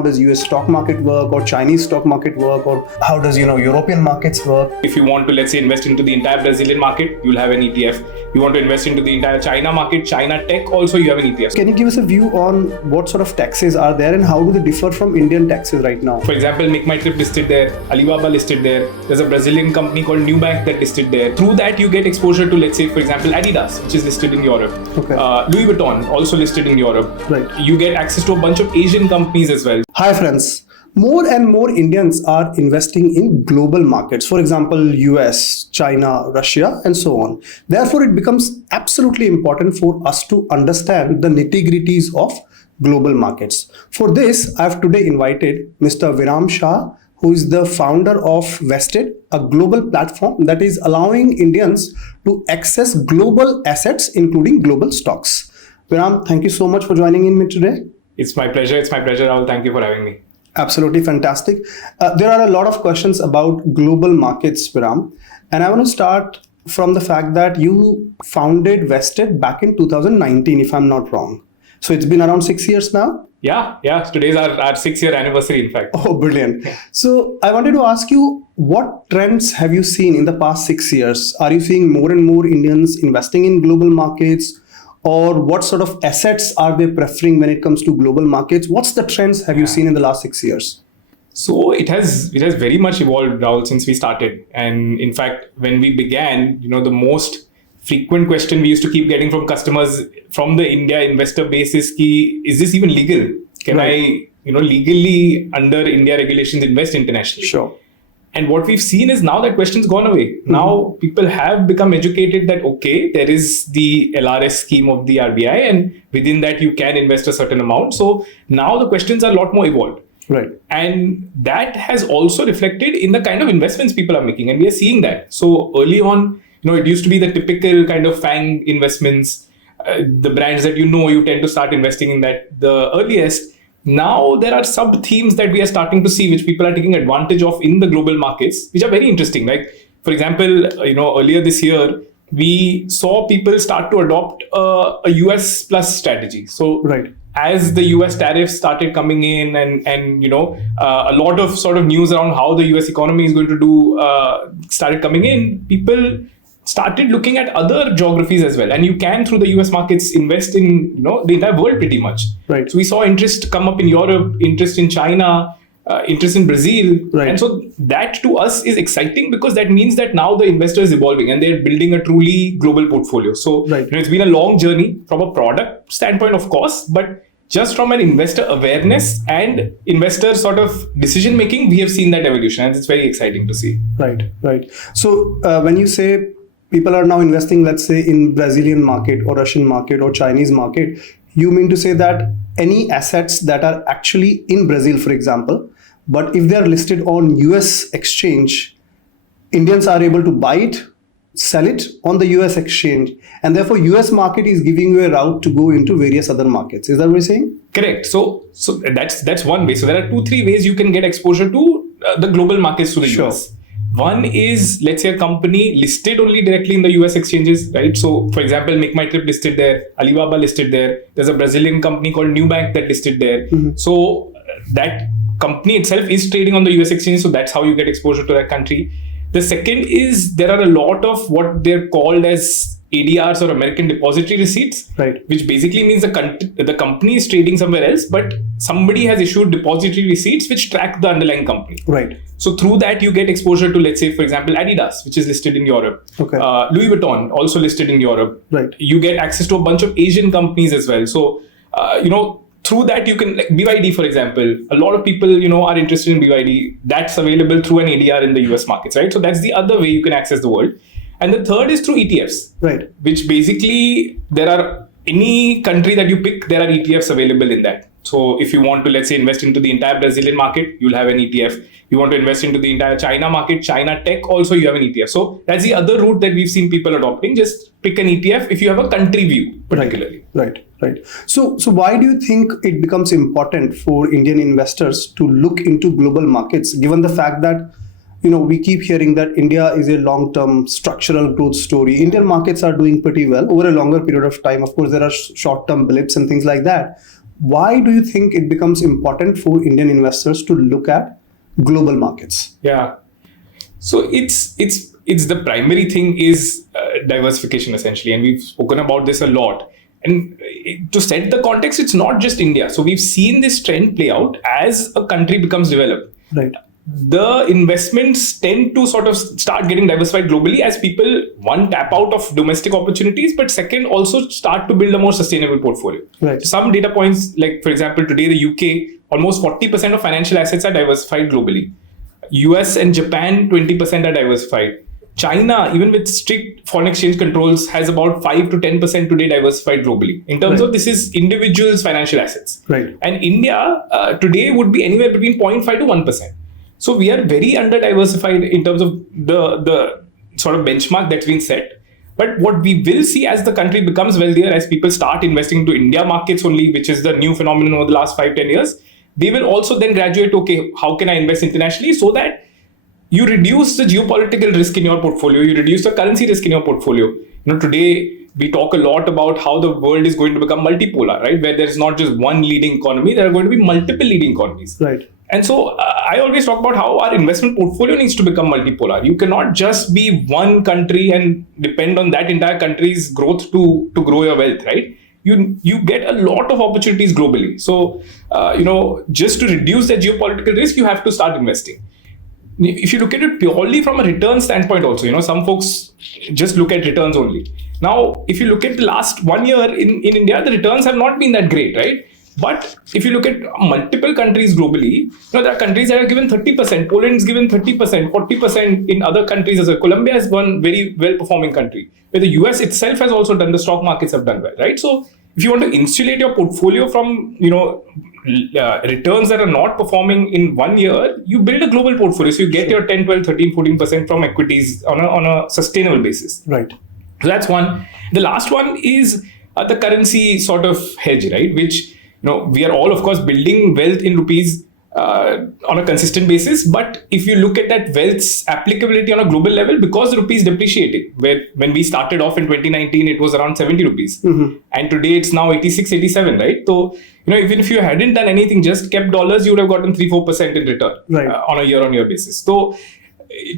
how does US stock market work or Chinese stock market work, or how does European markets work. If you want to, let's say, invest into the entire Brazilian market, you'll have an ETF. You want to invest into the entire China market, China tech, also you have an ETF. Can you give us a view on what sort of taxes are there and how do they differ from Indian taxes right now? For example, Make My Trip listed there, Alibaba listed there. There's a Brazilian company called Nubank that listed there. Through that, you get exposure to, let's say, for example, Adidas, which is listed in Europe. Okay. Louis Vuitton, also listed in Europe. Right. You get access to a bunch of Asian companies as well. Hi friends. More and more Indians are investing in global markets, for example, US, China, Russia, and so on. Therefore, it becomes absolutely important for us to understand the nitty-gritties of global markets. For this, I have today invited Mr. Viram Shah, who is the founder of Vested, a global platform that is allowing Indians to access global assets, including global stocks. Viram, thank you so much for joining in me today. It's my pleasure, Rahul. Thank you for having me. Absolutely fantastic. There are a lot of questions about global markets, Viram, and I want to start from the fact that you founded Vested back in 2019, if I'm not wrong. So it's been around 6 years now? Yeah. Today's our 6-year anniversary, in fact. Oh, brilliant. So I wanted to ask you, what trends have you seen in the past 6 years? Are you seeing more and more Indians investing in global markets? Or what sort of assets are they preferring when it comes to global markets? What's the trends have you seen in the last 6 years? So it has very much evolved, Rahul, since we started. And in fact, when we began, the most frequent question we used to keep getting from customers from the India investor base is this even legal? Can I, legally under India regulations invest internationally? Sure. And what we've seen is now that question's gone away. Mm-hmm. Now people have become educated that, okay, there is the LRS scheme of the RBI and within that you can invest a certain amount. So now the questions are a lot more evolved. Right. And that has also reflected in the kind of investments people are making. And we are seeing that. So early on, it used to be the typical kind of FANG investments, the brands that you tend to start investing in that the earliest. Now there are sub-themes that we are starting to see which people are taking advantage of in the global markets, which are very interesting. Like, for example, earlier this year, we saw people start to adopt a US plus strategy. So right. As the US tariffs started coming in and a lot of sort of news around how the US economy is going to do started coming in, people started looking at other geographies as well. And you can, through the US markets, invest in the entire world pretty much. Right. So we saw interest come up in Europe, interest in China, interest in Brazil. Right. And so that to us is exciting because that means that now the investor is evolving and they're building a truly global portfolio. So right. It's been a long journey from a product standpoint, of course, but just from an investor awareness and investor sort of decision making, we have seen that evolution and it's very exciting to see. Right. So when you say people are now investing, let's say, in Brazilian market or Russian market or Chinese market, you mean to say that any assets that are actually in Brazil, for example, but if they are listed on US exchange, Indians are able to buy it, sell it on the US exchange, and therefore US market is giving you a route to go into various other markets. Is that what you're saying? Correct. So that's one way. So there are 2-3 ways you can get exposure to the global markets through the US. One is, let's say, a company listed only directly in the US exchanges, right? So, for example, Make My Trip listed there, Alibaba listed there. There's a Brazilian company called Nubank that listed there. Mm-hmm. So that company itself is trading on the US exchange. So that's how you get exposure to that country. The second is there are a lot of what they're called as ADRs or American Depository Receipts, right? Which basically means the company is trading somewhere else, but somebody has issued depository receipts which track the underlying company. Right. So through that, you get exposure to, let's say, for example, Adidas, which is listed in Europe. Okay. Louis Vuitton, also listed in Europe. Right. You get access to a bunch of Asian companies as well. So, through that, you can, like BYD, for example, a lot of people, are interested in BYD. That's available through an ADR in the US markets, right? So that's the other way you can access the world. And the third is through ETFs, right? Which basically there are any country that you pick, there are ETFs available in that. So if you want to, let's say, invest into the entire Brazilian market, you'll have an ETF. You want to invest into the entire China market, China tech, also you have an ETF. So that's the other route that we've seen people adopting. Just pick an ETF if you have a country view, particularly. Right. So why do you think it becomes important for Indian investors to look into global markets, given the fact that we keep hearing that India is a long-term structural growth story. Indian markets are doing pretty well over a longer period of time. Of course, there are short-term blips and things like that. why do you think it becomes important for Indian investors to look at global markets? Yeah. So it's the primary thing is diversification essentially, and we've spoken about this a lot. And to set the context, it's not just India. So we've seen this trend play out as a country becomes developed. Right. The investments tend to sort of start getting diversified globally as people, one, tap out of domestic opportunities, but second, also start to build a more sustainable portfolio. Right. Some data points, like for example, today the UK, almost 40% of financial assets are diversified globally. US and Japan, 20% are diversified. China, even with strict foreign exchange controls, has about 5 to 10% today diversified globally. In terms of this is individuals' financial assets. Right. And India today would be anywhere between 0.5 to 1%. So we are very under diversified in terms of the sort of benchmark that's been set. But what we will see as the country becomes wealthier, as people start investing into India markets only, which is the new phenomenon over the last 5-10 years, they will also then graduate, okay, how can I invest internationally so that you reduce the geopolitical risk in your portfolio, you reduce the currency risk in your portfolio. Today we talk a lot about how the world is going to become multipolar, right? Where there is not just one leading economy, there are going to be multiple leading economies. Right. And so I always talk about how our investment portfolio needs to become multipolar. You cannot just be one country and depend on that entire country's growth to grow your wealth, right? You get a lot of opportunities globally. So, just to reduce the geopolitical risk, you have to start investing. If you look at it purely from a return standpoint also, some folks just look at returns only. Now, if you look at the last 1 year in India, the returns have not been that great, right? But if you look at multiple countries globally, there are countries that are given 30%, Poland's given 30%, 40% in other countries as well. Colombia is one very well-performing country, where the US itself has also done, the stock markets have done well, right? So if you want to insulate your portfolio from, returns that are not performing in 1 year, you build a global portfolio. So you get your 10, 12, 13, 14% from equities on a sustainable basis. Right. So that's one. The last one is the currency sort of hedge, right? Which, we are all, of course, building wealth in rupees on a consistent basis. But if you look at that wealth's applicability on a global level, because the rupee is depreciating, where when we started off in 2019, it was around 70 rupees. Mm-hmm. And today it's now 86, 87, right? So, even if you hadn't done anything, just kept dollars, you would have gotten 3-4% in return on a year-on-year basis. So,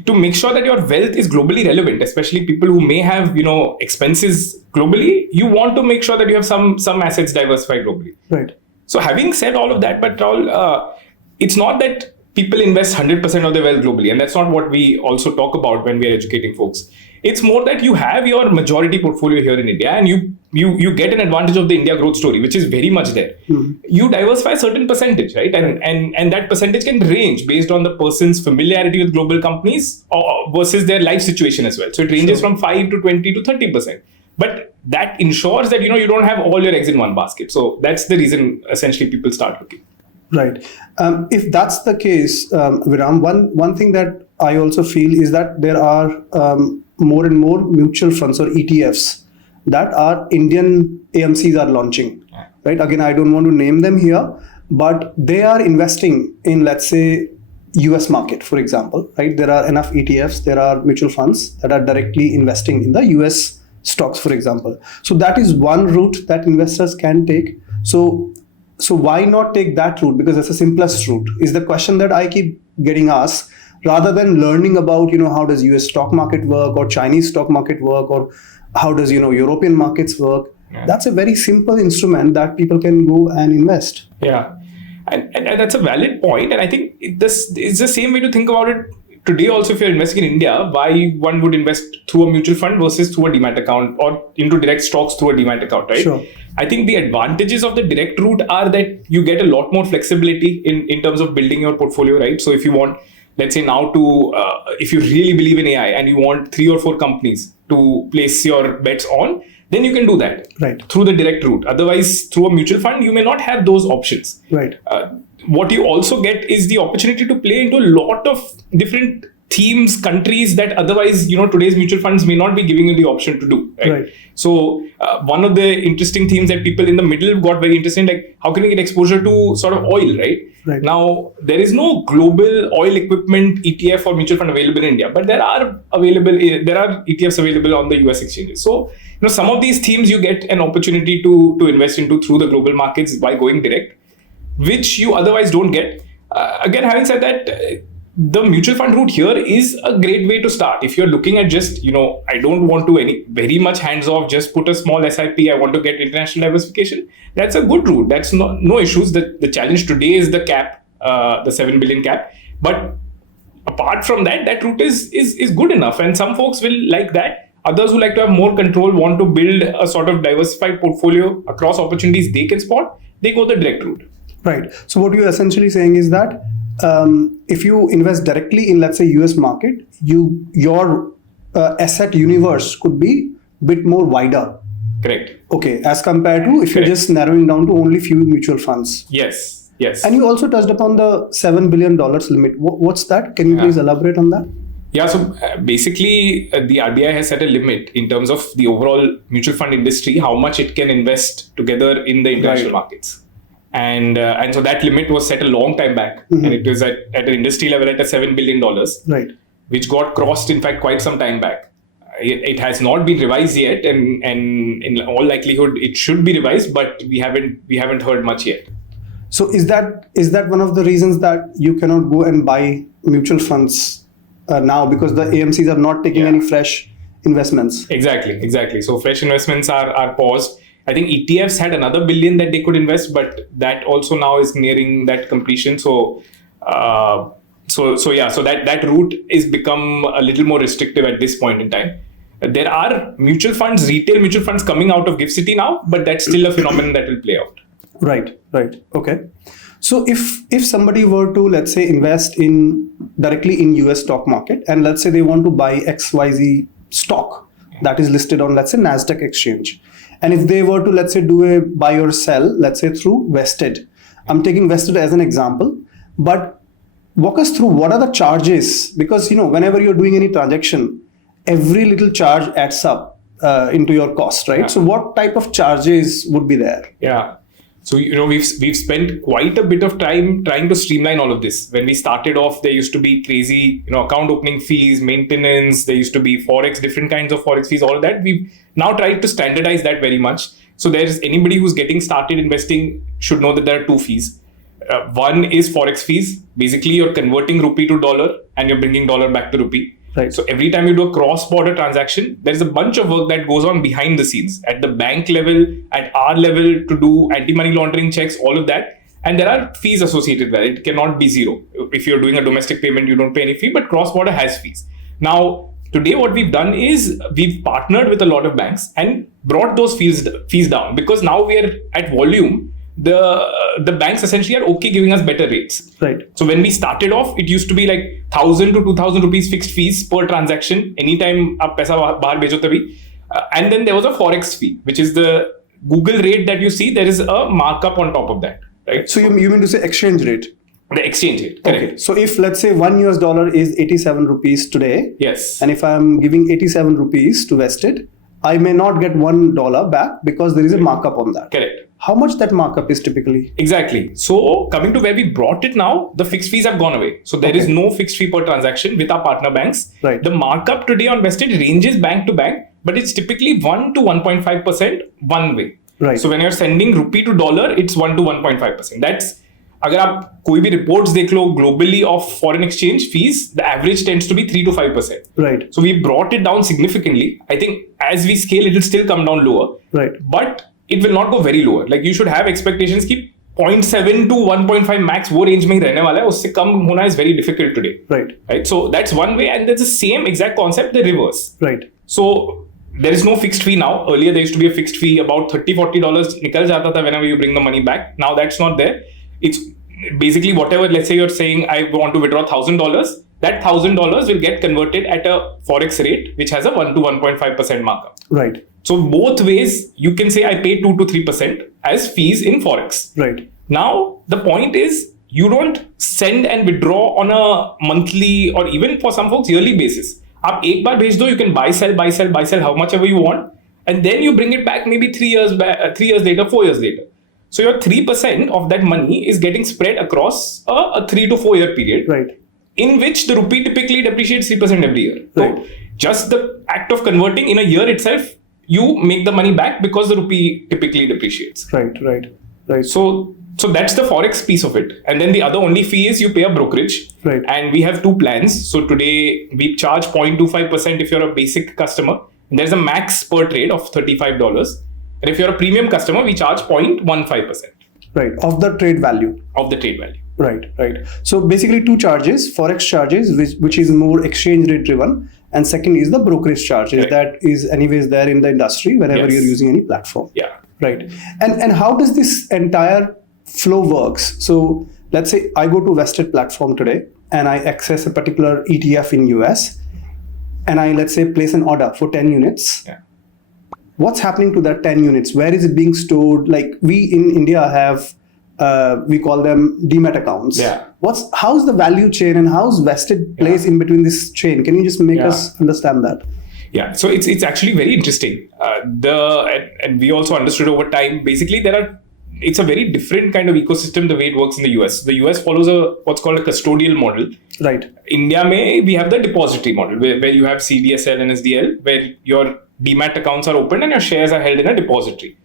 to make sure that your wealth is globally relevant, especially people who may have, expenses globally, you want to make sure that you have some assets diversified globally. Right. So having said all of that, but Rahul, it's not that people invest 100% of their wealth globally. And that's not what we also talk about when we are educating folks. It's more that you have your majority portfolio here in India and you get an advantage of the India growth story, which is very much there. Mm-hmm. You diversify a certain percentage, right? And that percentage can range based on the person's familiarity with global companies versus their life situation as well. So it ranges from 5 to 20 to 30%. But that ensures that, you don't have all your eggs in one basket. So that's the reason essentially people start looking. Right. If that's the case, Viram, one thing that I also feel is that there are more and more mutual funds or ETFs that our Indian AMCs are launching. Yeah. Right. Again, I don't want to name them here, but they are investing in, let's say, US market, for example. Right. There are enough ETFs, there are mutual funds that are directly investing in the US stocks, for example. So that is one route that investors can take. So why not take that route? Because that's the simplest route, is the question that I keep getting asked, rather than learning about, how does US stock market work or Chinese stock market work or how does, European markets work. Yeah. That's a very simple instrument that people can go and invest. Yeah. And that's a valid point. And I think this is the same way to think about it today also. If you're investing in India, why one would invest through a mutual fund versus through a demat account or into direct stocks through a demat account, right? Sure. I think the advantages of the direct route are that you get a lot more flexibility in terms of building your portfolio, right? So if you want, let's say now if you really believe in AI and you want 3 or 4 companies to place your bets on, then you can do that through the direct route. Otherwise, through a mutual fund, you may not have those options. Right. What you also get is the opportunity to play into a lot of different themes, countries that otherwise, today's mutual funds may not be giving you the option to do. Right. So one of the interesting themes that people in the middle got very interested in, like how can we get exposure to sort of oil, right? Now, there is no global oil equipment ETF or mutual fund available in India, but there are ETFs available on the US exchanges. So, some of these themes you get an opportunity to invest into through the global markets by going direct, which you otherwise don't get. Again, having said that, the mutual fund route here is a great way to start. If you're looking at just, I don't want to very much hands off, just put a small SIP, I want to get international diversification. That's a good route. That's no issues. The challenge today is the cap, the 7 billion cap. But apart from that, that route is good enough. And some folks will like that. Others who like to have more control, want to build a sort of diversified portfolio across opportunities they can spot, they go the direct route. Right. So what you're essentially saying is that if you invest directly in, let's say, US market, your asset universe could be a bit more wider. Correct. Okay, as compared to if you're just narrowing down to only few mutual funds. Yes. And you also touched upon the $7 billion limit. What's that? Can you please elaborate on that? Yeah, so basically the RBI has set a limit in terms of the overall mutual fund industry, how much it can invest together in the international markets. And so that limit was set a long time back, and it was at an industry level at a $7 billion, which got crossed, in fact, quite some time back. It has not been revised yet, and in all likelihood, it should be revised, but we haven't heard much yet. So is that one of the reasons that you cannot go and buy mutual funds now, because the AMCs are not taking any fresh investments? Exactly. So fresh investments are paused. I think ETFs had another $1 billion that they could invest, but that also now is nearing that completion. So that route is become a little more restrictive at this point in time. There are retail mutual funds coming out of GIFT City now, but that's still a phenomenon that will play out. Right. Okay. So if somebody were to, let's say, invest directly in US stock market, and let's say they want to buy XYZ stock that is listed on, let's say, NASDAQ exchange. And if they were to, let's say, do a buy or sell, let's say through Vested. I'm taking Vested as an example, but walk us through what are the charges, because, whenever you're doing any transaction, every little charge adds up into your cost, right? So what type of charges would be there? Yeah. So, we've spent quite a bit of time trying to streamline all of this. When we started off, there used to be crazy, account opening fees, maintenance, there used to be Forex, different kinds of Forex fees, all of that. We've now tried to standardize that very much. So there's anybody who's getting started investing should know that there are two fees. One is Forex fees. Basically, you're converting rupee to dollar and you're bringing dollar back to rupee. Right. So every time you do a cross-border transaction, there's a bunch of work that goes on behind the scenes at the bank level, at our level, to do anti-money laundering checks, all of that. And there are fees associated with it. It cannot be zero. If you're doing a domestic payment, you don't pay any fee, but cross-border has fees. Now, today what we've done is we've partnered with a lot of banks and brought those fees down, because now we're at volume. The banks essentially are okay giving us better rates. Right. So when we started off, it used to be like 1,000 to 2,000 rupees fixed fees per transaction. Anytime aap paisa bahar bhejo tabhi. And then there was a Forex fee, which is the Google rate that you see. There is a markup on top of that. Right. So you mean to say exchange rate? The exchange rate. Correct. Okay. So if, let's say, $1 is 87 rupees today. Yes. And if I'm giving 87 rupees to Vested, I may not get $1 back because there is a markup on that. Correct. How much that markup is typically? Exactly. So coming to where we brought it now, the fixed fees have gone away. So there is no fixed fee per transaction with our partner banks. Right. The markup today on Vested ranges bank to bank, but it's typically 1 to 1.5% one way. Right. So when you're sending rupee to dollar, it's 1 to 1.5%. That's, अगर आप कोई भी reports देख लो globally of foreign exchange fees, the average tends to be 3 to 5%. Right. So we brought it down significantly. I think as we scale, it will still come down lower. Right. But it will not go very lower. Like you should have expectations कि 0.7 to 1.5 max वो range में ही रहने वाला है. उससे कम होना is very difficult today. Right. Right. So that's one way, and there's the same exact concept, the reverse. Right. So there is no fixed fee now. Earlier there used to be a fixed fee about $30-40 निकल जाता था whenever you bring the money back. Now that's not there. It's basically whatever, let's say you're saying I want to withdraw $1,000, that $1,000 will get converted at a Forex rate which has a 1 to 1.5% markup. Right. So both ways you can say I pay 2 to 3% as fees in Forex. Right. Now the point is you don't send and withdraw on a monthly or even for some folks yearly basis. आप एक बार भेज दो, you can buy, sell how much ever you want, and then you bring it back maybe 3 years back, 3 years later, 4 years later. So your 3% of that money is getting spread across a 3 to 4 year period, Right. in which the rupee typically depreciates 3% every year. Right. So just the act of converting in a year itself, you make the money back because the rupee typically depreciates. Right. So that's the Forex piece of it. And then the other only fee is you pay a brokerage. Right. And we have two plans. So today we charge 0.25% if you're a basic customer. And there's a max per trade of $35. And if you're a premium customer, we charge 0.15%. Right. Of the trade value. Of the trade value. Right. So basically two charges, Forex charges, which is more exchange rate driven. And second is the brokerage charges. Right. That is anyways there in the industry whenever Yes. you're using any platform. Yeah. Right. And how does this entire flow works? So let's say I go to Vested platform today and I access a particular ETF in US and I, let's say, place an order for 10 units. Yeah. What's happening to that 10 units? Where is it being stored? Like we in India have, we call them demat accounts. Yeah. How's the value chain and how's Vested place in between this chain? Can you just make us understand that? Yeah, so it's actually very interesting. And we also understood over time. Basically, it's a very different kind of ecosystem the way it works in the US. The US follows what's called a custodial model. Right. India we have the depository model where you have CDSL and SDL, where your demat accounts are opened and your shares are held in a depository.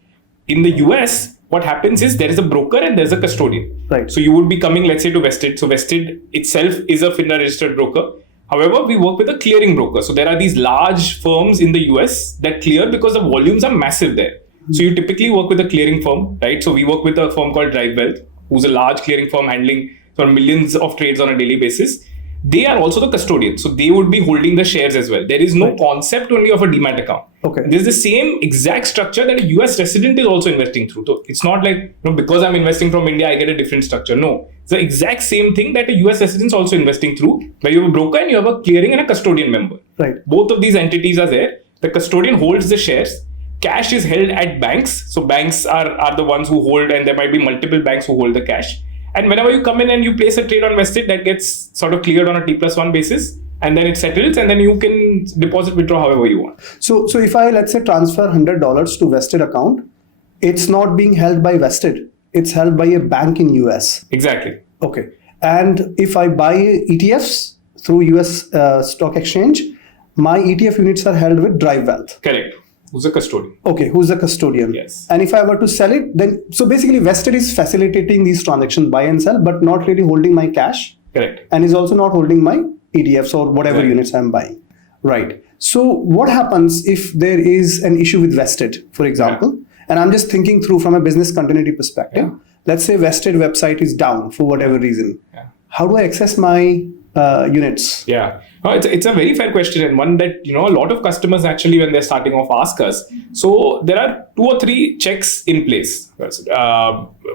In the US, what happens is there is a broker and there's a custodian. Right. So you would be coming, let's say, to Vested. So Vested itself is a FINRA registered broker. However, we work with a clearing broker. So there are these large firms in the US that clear because the volumes are massive there. So you typically work with a clearing firm, right? So we work with a firm called Drive Wealth, who's a large clearing firm handling sort of millions of trades on a daily basis. They are also the custodian. So they would be holding the shares as well. There is no concept only of a demat account. Okay. There's the same exact structure that a US resident is also investing through. So it's not like, because I'm investing from India, I get a different structure. No, it's the exact same thing that a US resident is also investing through, where you have a broker and you have a clearing and a custodian member. Right. Both of these entities are there. The custodian holds the shares. Cash is held at banks. So banks are the ones who hold, and there might be multiple banks who hold the cash. And whenever you come in and you place a trade on Vested, that gets sort of cleared on a T+1 basis, and then it settles, and then you can deposit, withdraw however you want. So if I, let's say, transfer $100 to Vested account, it's not being held by Vested. It's held by a bank in US. Exactly. Okay. And if I buy ETFs through US stock exchange, my ETF units are held with Drive Wealth. Correct. Who's a custodian? Okay, who's the custodian? Yes. And if I were to sell it, then so basically Vested is facilitating these transactions, buy and sell, but not really holding my cash. Correct. And is also not holding my ETFs or whatever Right. units I'm buying. Right. So what happens if there is an issue with Vested, for example? And I'm just thinking through from a business continuity perspective. Yeah. Let's say Vested website is down for whatever reason. Yeah. How do I access my units? Yeah. No, it's a very fair question, and one that a lot of customers actually, when they're starting off, ask us. So there are 2 or 3 checks in place.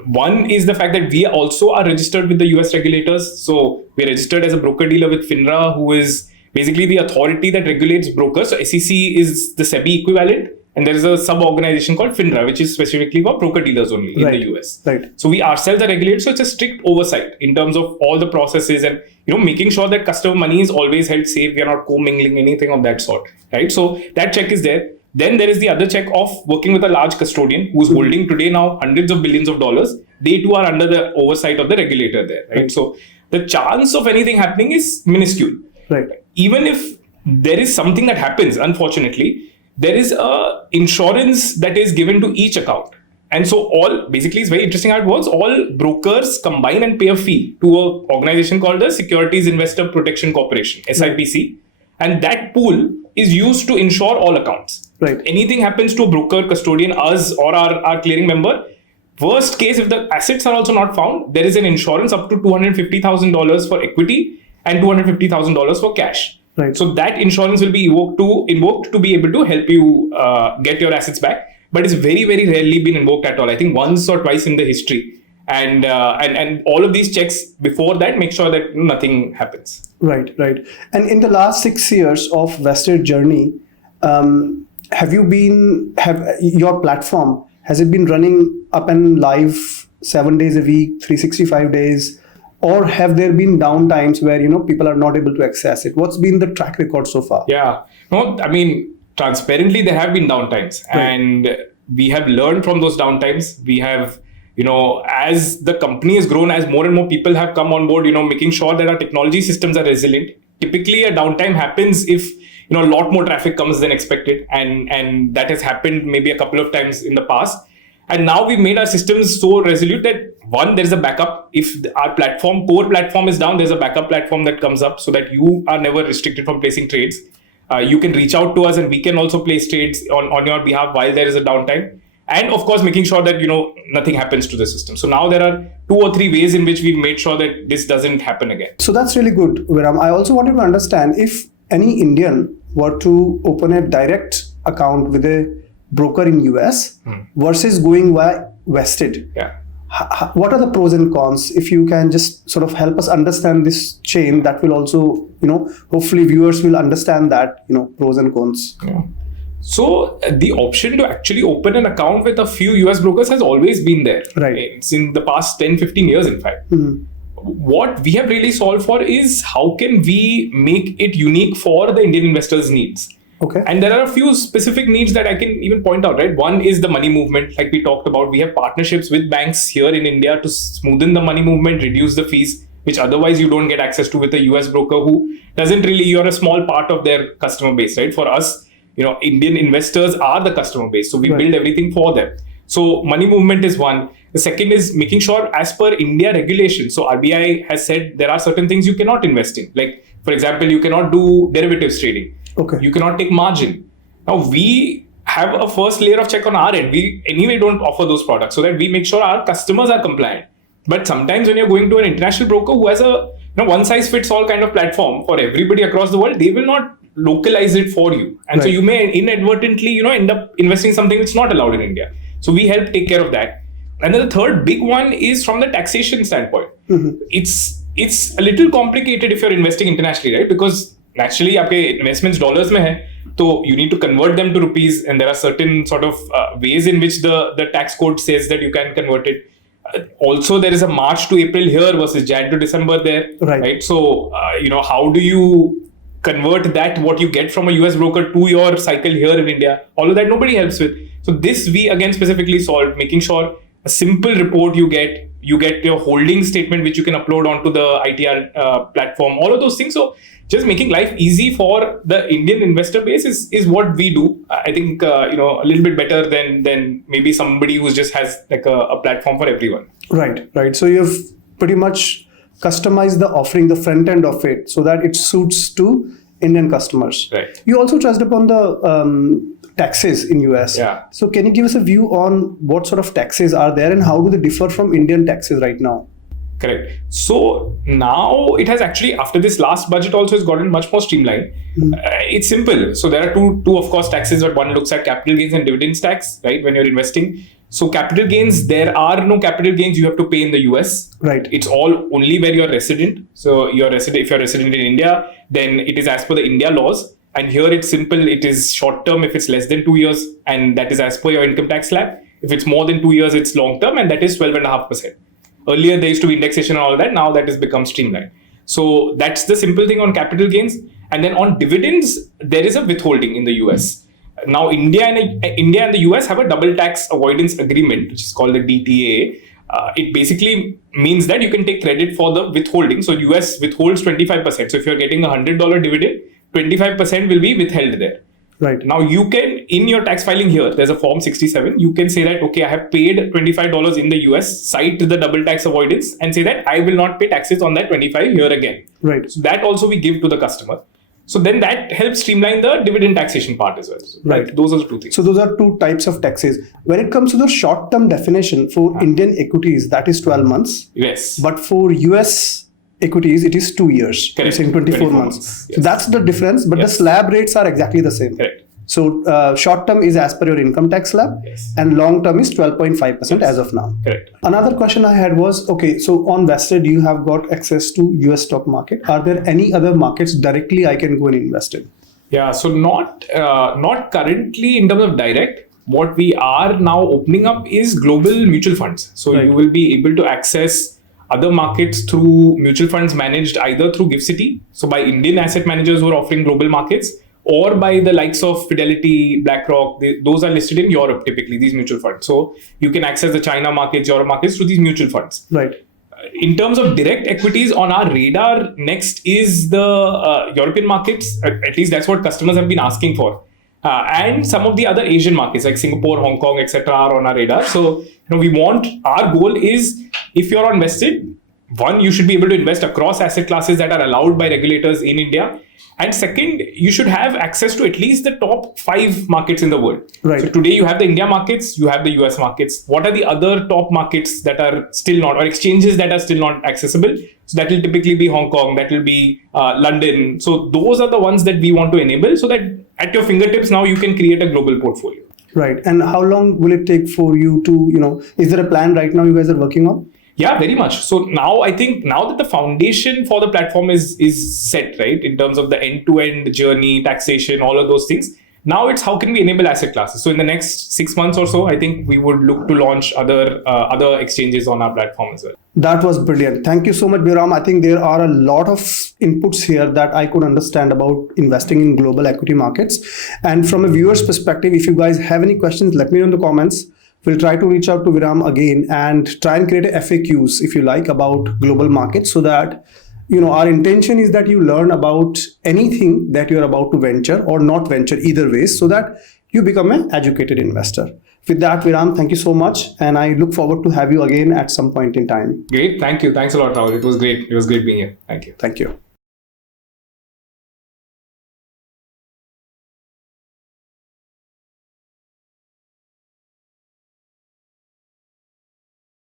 One is the fact that we also are registered with the US regulators. So we're registered as a broker dealer with FINRA, who is basically the authority that regulates brokers. So SEC is the SEBI equivalent. And there is a sub-organization called FINRA, which is specifically for broker dealers only in the US. Right. So we ourselves are regulated. So it's a strict oversight in terms of all the processes and making sure that customer money is always held safe. We are not commingling anything of that sort. Right. So that check is there. Then there is the other check of working with a large custodian who's holding today now hundreds of billions of dollars. They too are under the oversight of the regulator there. Right. So the chance of anything happening is minuscule. Right. Even if there is something that happens, unfortunately, there is a insurance that is given to each account. And so basically it's very interesting how it works. All brokers combine and pay a fee to an organization called the Securities Investor Protection Corporation, SIPC. And that pool is used to insure all accounts. Right. Anything happens to a broker, custodian, us or our clearing member, worst case, if the assets are also not found, there is an insurance up to $250,000 for equity and $250,000 for cash. Right. So that insurance will be invoked to be able to help you get your assets back. But it's very, very rarely been invoked at all. I think once or twice in the history. And all of these checks before that make sure that nothing happens. Right. And in the last 6 years of Vested journey, have your platform, has it been running up and live 7 days a week, 365 days? or have there been down times where people are not able to access it? What's been the track record so far? Yeah, no, I mean, transparently, there have been downtimes, and we have learned from those downtimes. We have, as the company has grown, as more and more people have come on board, making sure that our technology systems are resilient. Typically, a downtime happens if a lot more traffic comes than expected, and that has happened maybe a couple of times in the past. And now we've made our systems so resolute that one, there's a backup. If our core platform is down, there's a backup platform that comes up so that you are never restricted from placing trades. You can reach out to us and we can also place trades on your behalf while there is a downtime. And of course, making sure that, nothing happens to the system. So now there are 2 or 3 ways in which we've made sure that this doesn't happen again. So that's really good, Viram. I also wanted to understand if any Indian were to open a direct account with a broker in US versus going via vested. Yeah. What are the pros and cons? If you can just sort of help us understand this chain, that will also, hopefully viewers will understand that, pros and cons. Yeah. So the option to actually open an account with a few US brokers has always been there. Right. It's in the past 10, 15 years, in fact. What we have really solved for is how can we make it unique for the Indian investors' needs. Okay. And there are a few specific needs that I can even point out, right? One is the money movement, like we talked about. We have partnerships with banks here in India to smoothen the money movement, reduce the fees, which otherwise you don't get access to with a US broker who doesn't really, you're a small part of their customer base, right? For us, Indian investors are the customer base. So we build everything for them. So money movement is one. The second is making sure as per India regulation. So RBI has said there are certain things you cannot invest in. Like, for example, you cannot do derivatives trading. Okay. You cannot take margin. Now we have a first layer of check on our end. We anyway don't offer those products so that we make sure our customers are compliant. But sometimes when you're going to an international broker who has a one size fits all kind of platform for everybody across the world, they will not localize it for you. And so you may inadvertently, end up investing in something which is not allowed in India. So we help take care of that. And then the third big one is from the taxation standpoint. It's a little complicated if you're investing internationally, right? Because naturally, आपके investments dollars में है, so you need to convert them to rupees, and there are certain sort of ways in which the tax code says that you can convert it. Also, there is a March to April here versus Jan to December there, right? So, how do you convert that, what you get from a US broker to your cycle here in India? All of that nobody helps with. So this we again specifically solved, making sure a simple report you get your holding statement, which you can upload onto the ITR platform, all of those things. So just making life easy for the Indian investor base is what we do. I think, a little bit better than maybe somebody who just has like a platform for everyone. Right. So you've pretty much customized the offering, the front end of it, so that it suits to Indian customers. Right. You also touched upon the taxes in US. Yeah. So can you give us a view on what sort of taxes are there and how do they differ from Indian taxes right now? Correct. So now it has actually, after this last budget also, has gotten much more streamlined. It's simple. So there are two of course taxes, but one looks at capital gains and dividends tax, right? When you're investing. So capital gains, there are no capital gains you have to pay in the US. Right. It's all only where you're resident. So if you're resident in India, then it is as per the India laws. And here it's simple. It is short term if it's less than 2 years, and that is as per your income tax slab. If it's more than 2 years, it's long term, and that is 12.5%. Earlier, there used to be indexation and all that. Now that has become streamlined. So that's the simple thing on capital gains. And then on dividends, there is a withholding in the US. Now, India and the US have a double tax avoidance agreement, which is called the DTA. It basically means that you can take credit for the withholding. So US withholds 25%. So if you're getting a $100 dividend, 25% will be withheld there. Right. Now you can, in your tax filing here, there's a form 67. You can say that, okay, I have paid $25 in the US, cite the double tax avoidance and say that I will not pay taxes on that 25 here again. Right. So that also we give to the customer. So then that helps streamline the dividend taxation part as well. So right. Those are the two things. So those are two types of taxes. When it comes to the short-term definition for Indian equities, that is 12 months. Yes. But for US equities, it is 2 years. Correct. It's in 24 months. Yes. So that's the difference, but the slab rates are exactly the same. Correct. So short term is as per your income tax slab, and long term is 12.5% as of now. Correct. Another question I had was, okay, so on vested, you have got access to US stock market. Are there any other markets directly I can go and invest in? Yeah, so not currently in terms of direct. What we are now opening up is global mutual funds. So you will be able to access other markets through mutual funds managed either through GIFT City, so by Indian asset managers who are offering global markets, or by the likes of Fidelity, BlackRock. Those are listed in Europe typically, these mutual funds. So you can access the China markets, Europe markets through these mutual funds. Right. In terms of direct equities, on our radar next is the European markets. At least that's what customers have been asking for. And some of the other Asian markets like Singapore, Hong Kong, etc. are on our radar. So our goal is, if you're invested, one, you should be able to invest across asset classes that are allowed by regulators in India. And second, you should have access to at least the top 5 markets in the world. Right. So today you have the India markets, you have the US markets. What are the other top markets that are still not, or exchanges that are still not accessible? So that will typically be Hong Kong, that will be London. So those are the ones that we want to enable, so that at your fingertips now you can create a global portfolio. Right. And how long will it take for you to, is there a plan right now you guys are working on? Yeah, very much. So now I think now that the foundation for the platform is set, right, in terms of the end-to-end journey, taxation, all of those things, now it's how can we enable asset classes. So in the next 6 months or so, I think we would look to launch other exchanges on our platform as well. That was brilliant. Thank you so much, Viram. I think there are a lot of inputs here that I could understand about investing in global equity markets. And from a viewer's perspective, if you guys have any questions, let me know in the comments. We'll try to reach out to Viram again and try and create a FAQs, if you like, about global markets, so that, our intention is that you learn about anything that you're about to venture or not venture, either way, so that you become an educated investor. With that, Viram, thank you so much. And I look forward to have you again at some point in time. Great. Thank you. Thanks a lot, Rahul. It was great. It was great being here. Thank you. Thank you.